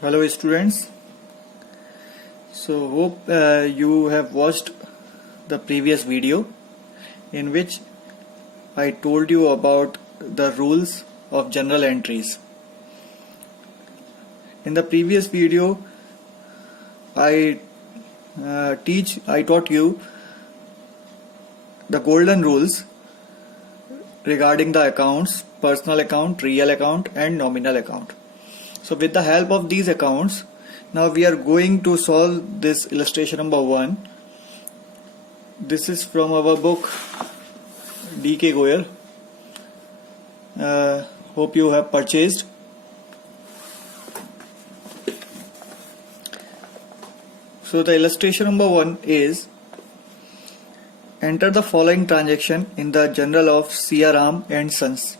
Hello students. So hope you have watched the previous video in which I told you about the rules of journal entries. In the previous video I taught you the golden rules regarding the accounts: personal account, real account and nominal account. So with the help of these accounts, now we are going to solve this illustration number 1. This is from our book D.K. Goyal. Hope you have purchased. So the illustration number 1 is: enter the following transaction in the journal of C.R. Ram and Sons.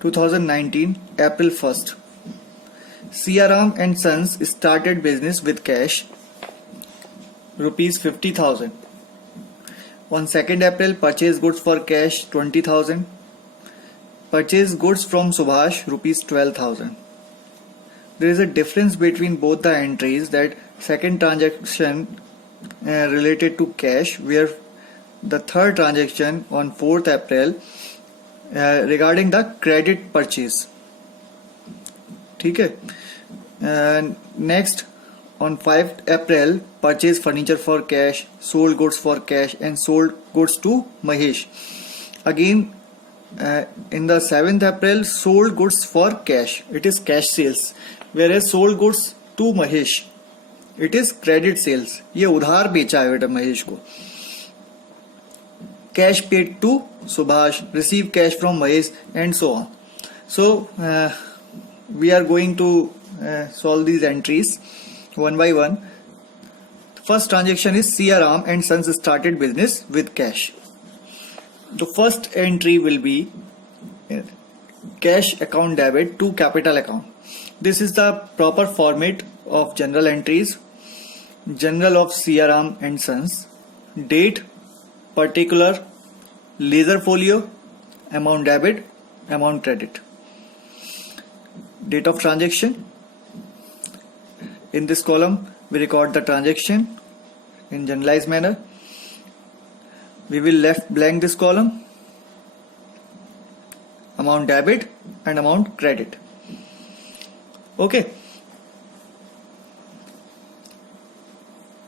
2019 April 1st. C.R. Ram and Sons started business with cash rupees 50,000. On 2nd April purchased goods for cash 20,000. Purchased goods from Subhash rupees 12,000. There is a difference between both the entries, that second transaction related to cash, where the third transaction on 4th April regarding the credit purchase. ठीक है. Next, on 5th April purchased furniture for cash, sold goods for cash and sold goods to Mahesh. Again in the 7th April sold goods for cash, it is cash sales, whereas sold goods to Mahesh, it is credit sales. ये उधार बेचा है बेटा महेश को. Cash paid to Subhash, receive cash from Mahesh and so on. So we are going to solve these entries one by one. First transaction is C.R. Ram and Sons started business with cash. The first entry will be cash account debit to capital account. This is the proper format of journal entries. Journal of C.R. Ram and Sons. Date, particular, ledger folio, amount debit, amount credit. Date of transaction. In this column we record the transaction in generalized manner. We will left blank this column. Amount debit and amount credit. Okay.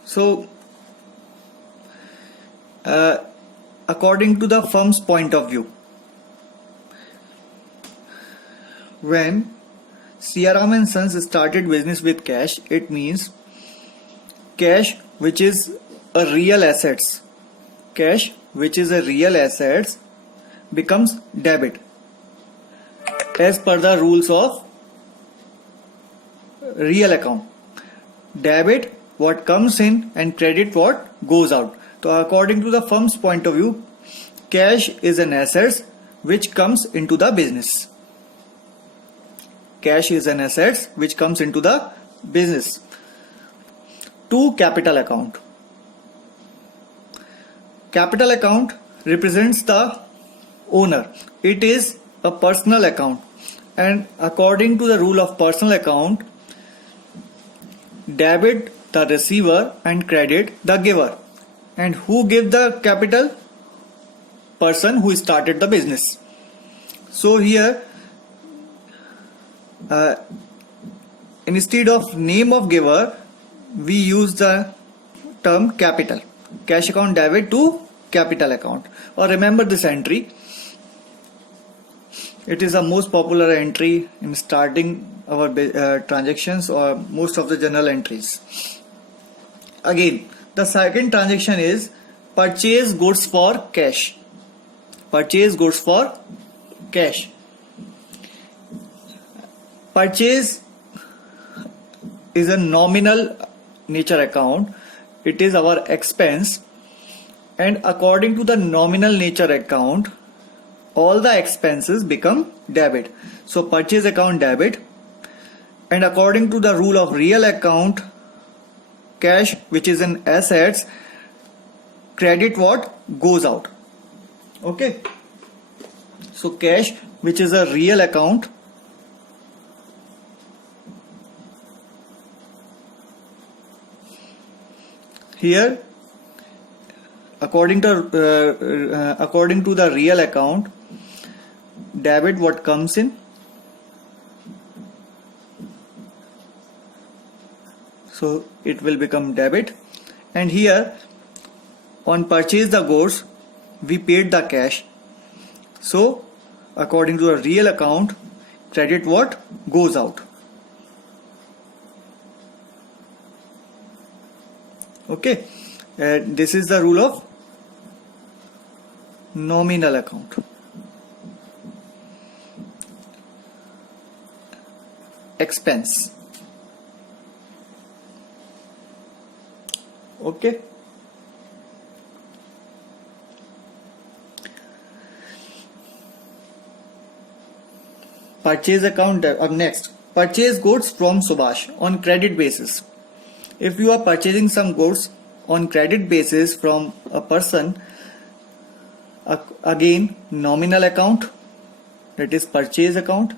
So according to the firm's point of view, when C.R. Ram and Sons started business with cash, it means cash which is a real assets. Cash which is a real assets becomes debit as per the rules of real account. Debit what comes in and credit what goes out. So according to the firm's point of view, cash is an asset which comes into the business. Cash is an asset which comes into the business. To capital account. Capital account represents the owner. It is a personal account, and according to the rule of personal account, debit the receiver and credit the giver. And who gave the capital? Person who started the business. So here instead of name of giver, we use the term capital. Cash account debit to capital account. Or remember this entry. It is the most popular entry in starting our transactions or most of the journal entries. Again, the second transaction is purchase goods for cash. Purchase goods for cash. Purchase is a nominal nature account. It is our expense, and according to the nominal nature account, all the expenses become debit. So purchase account debit, and according to the rule of real account, cash which is an assets, credit what goes out. Okay. So cash which is a real account here according to the real account, debit what comes in, so it will become debit. And here on purchase the goods we paid the cash, so according to the real account, credit what goes out. Okay, this is the rule of nominal account. Expense. Okay. Purchase account. Up next, purchase goods from Subhash on credit basis. If you are purchasing some goods on credit basis from a person, again nominal account, that is purchase account,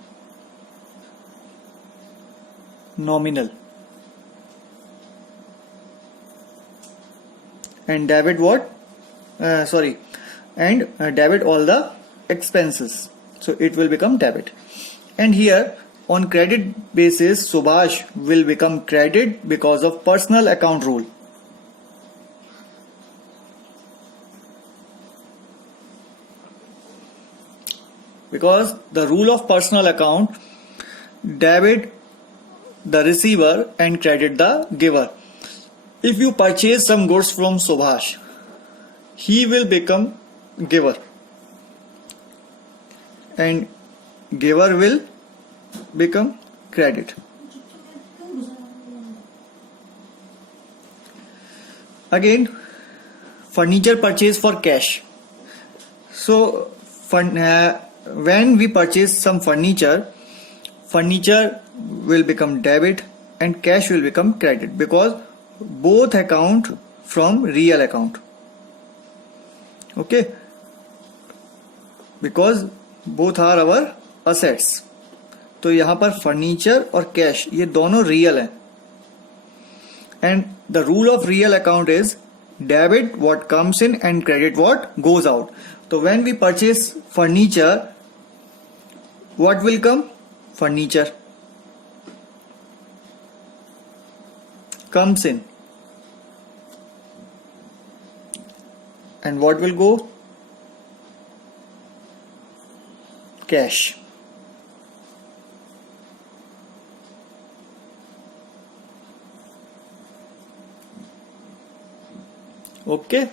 nominal, and debit what and debit all the expenses, so it will become debit. And here on credit basis, Subhash will become credit because of personal account rule. Because the rule of personal account, debit the receiver and credit the giver. If you purchase some goods from Subhash, he will become giver and giver will become credit. Again, furniture purchase for cash. So when we purchase some furniture will become debit and cash will become credit, because both account from real account. Okay, because both are our assets. तो यहाँ पर furniture और cash ये दोनों real हैं. And the rule of real account is debit what comes in and credit what goes out. तो when we purchase furniture, what will come? Furniture comes in, and what will go? Cash. Okay.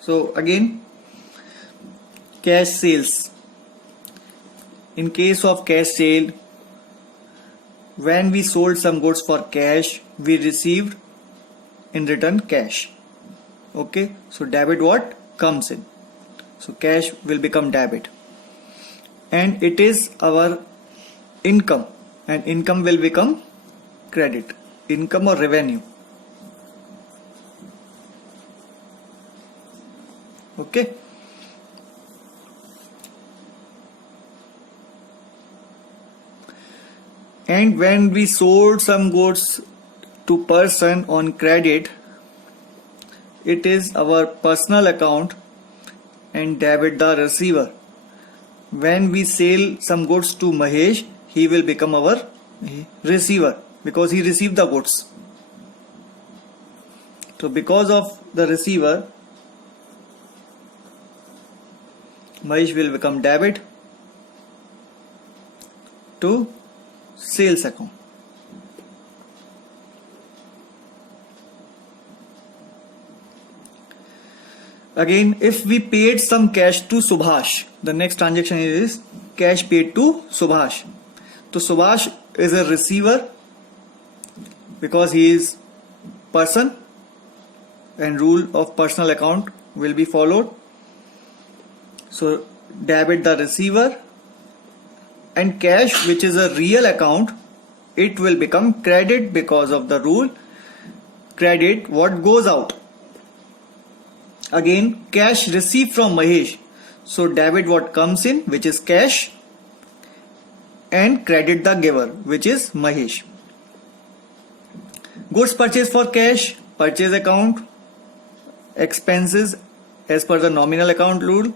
So again, cash sales. In case of cash sale, when we sold some goods for cash, we received in return cash. Okay, so debit what comes in, so cash will become debit, and it is our income, and income will become credit, income or revenue. Okay. And when we sold some goods to person on credit, it is our personal account and debit the receiver. When we sell some goods to Mahesh, he will become our receiver because he received the goods. So because of the receiver, Mahesh will become debit to sales account. Again, if we paid some cash to Subhash, the next transaction is cash paid to Subhash. So Subhash is a receiver because he is person, and rule of personal account will be followed. So debit the receiver, and cash, which is a real account, it will become credit because of the rule credit what goes out. Again, cash received from Mahesh, So debit what comes in, which is cash, and credit the giver, which is Mahesh. Goods purchased for cash, purchase account, expenses as per the nominal account rule,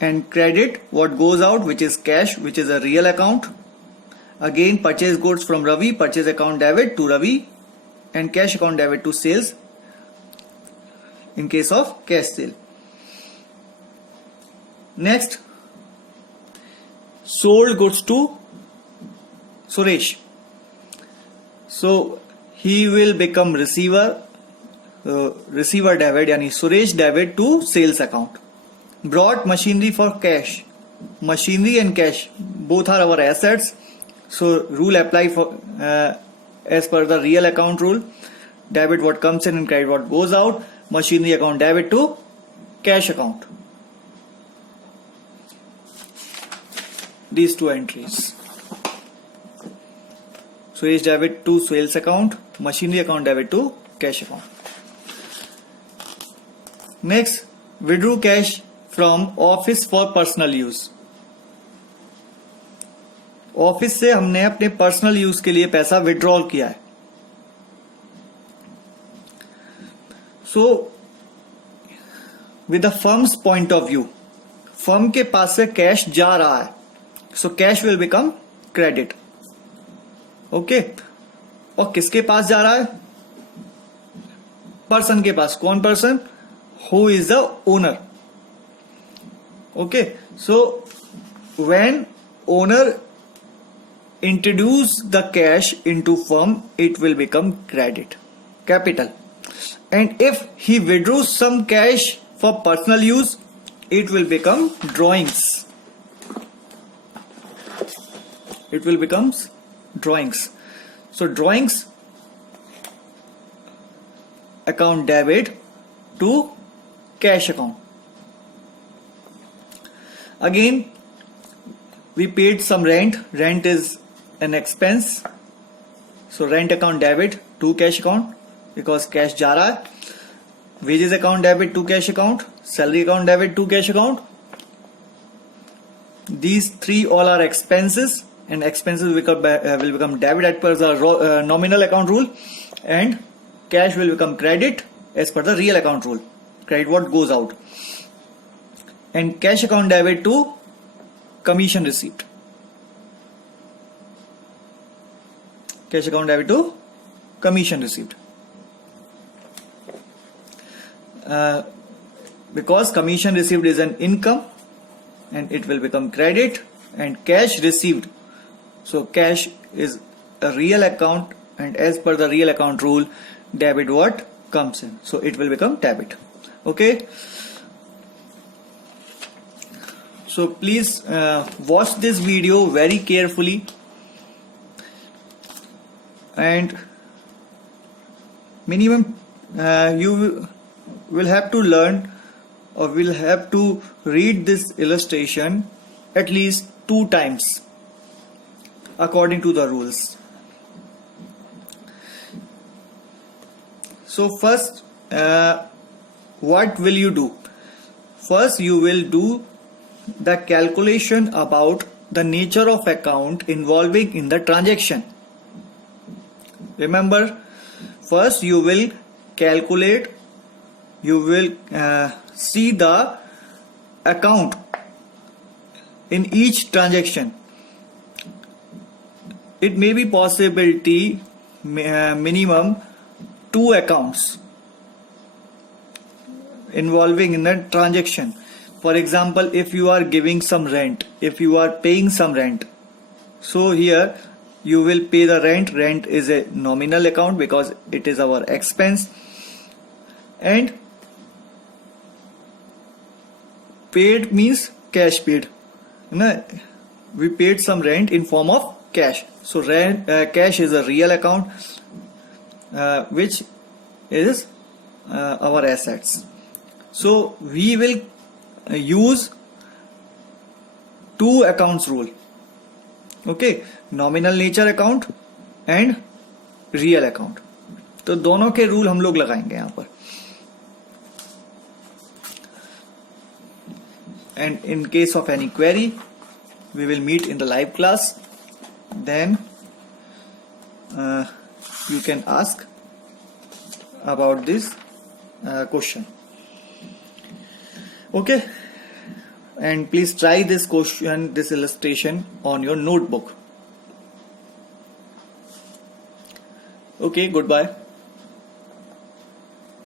and credit what goes out, which is cash, which is a real account. Again, purchase goods from Ravi, purchase account debit to Ravi, and cash account debit to sales in case of cash sale. Next, sold goods to Suresh. So he will become receiver debit, yani Suresh debit to sales account. Brought machinery for cash. Machinery and cash both are our assets. So rule apply for as per the real account rule. Debit what comes in and credit what goes out. Machinery account debit to cash account. These two entries. Suresh debit to sales account. Machinery account debit to cash account. Next, withdrew cash from office for personal use. Office से हमने अपने personal use के लिए पैसा withdrawal किया है. So with the firms point of view, firm के पास से कैश जा रहा है, so cash will become credit. Okay, और किसके पास जा रहा है? पर्सन के पास. कौन person? Who is the owner. Okay, so when owner introduce the cash into firm, it will become credit, capital. And if he withdraws some cash for personal use, it will become drawings. It will become drawings. So drawings account debit to cash account. Again, we paid some rent. Rent is an expense, so rent account debit to cash account because cash जा रहा है. Wages account debit to cash account. Salary account debit to cash account. These three all are expenses, and expenses will become debit as per the nominal account rule, and cash will become credit as per the real account rule. Credit what goes out, and cash account debit to commission receipt. Cash account debit to commission received. Because commission received is an income and it will become credit, and cash received. So cash is a real account, and as per the real account rule, debit what comes in. So it will become debit. Okay. So please watch this video very carefully, and minimum you will have to learn or will have to read this illustration at least 2 times according to the rules. So first, what will you do? First, you will do the calculation about the nature of account involving in the transaction. Remember, first you will calculate, you will see the account in each transaction. It may be possibility minimum 2 accounts involving in the transaction. For example, if you are giving some rent, if you are paying some rent, so here you will pay the rent. Rent is a nominal account because it is our expense, and paid means cash paid. We paid some rent in form of cash. So rent, cash is a real account which is our assets. So we will use 2 accounts rule. Okay, nominal nature account and real account. तो दोनों के rule हम लोग लगाएंगे यहाँ पर. and in case of any query, we will meet in the live class. Then you can ask about this question. Okay, and please try this question, this illustration on your notebook. Okay, goodbye.